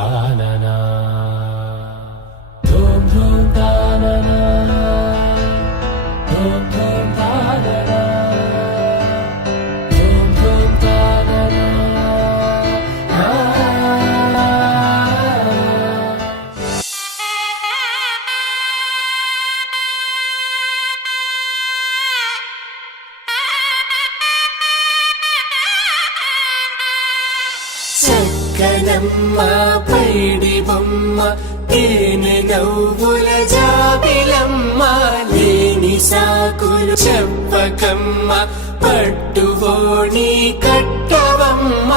తాననా ధూమ్ ధూమ్ తాననా ధూమ్ ధూమ్ తాననా ధూమ్ ధూమ్ తాననా చక్కనమ్మ పైడి బొమ్మ తేనె నవ్వుల జాబిలమ్మ లేని సాకులు చెప్పకమ్మ పట్టువోణి కట్టవమ్మ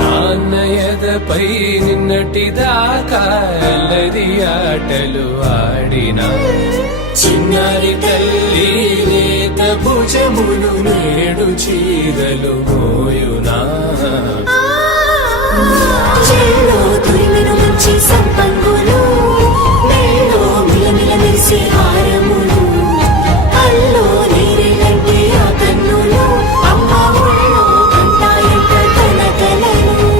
నాన్నయదపై నిన్నటిదాకా అల్లరి ఆటలు ఆడినా చిన్నారి తల్లి లేత భుజములు నేడు చీరలు మోయునా చెల్లో తురిమిన మంచి సంపంగులు మేలో మిలమిల మెరిసే హారములు అల్లో నీరేలంటే ఆ కన్నులు అమ్మ ఒళ్ళో కంటాయంట తన కలలు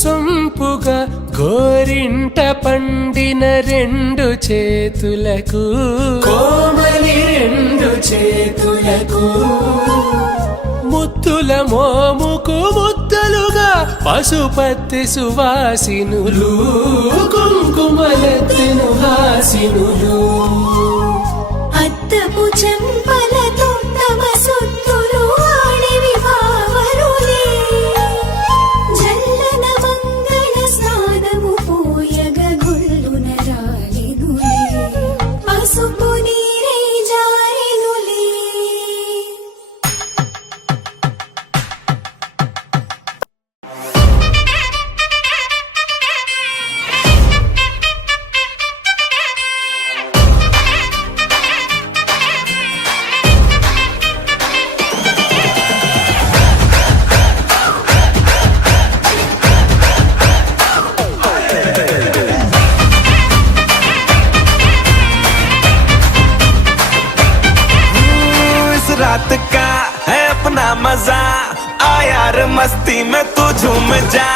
సొంపుగా గోరింట పండిన రెండు చేతులకు కోమలి రెండు చేతులకు ముద్దుల మోముకు ముద్దలుగా పశుపతి సువాసినులు కుంకుమలెత్తిను హాసినులు అద్దపు చెంపలతో తమ సొత్తులు ఆడివి బావరులే జల్లన మంగళ స్నానము పోయగ గొల్లున రాలినులే పసుపు నీరే జారినులే रात का है अपना मजा आ यार मस्ती में तू झूम जा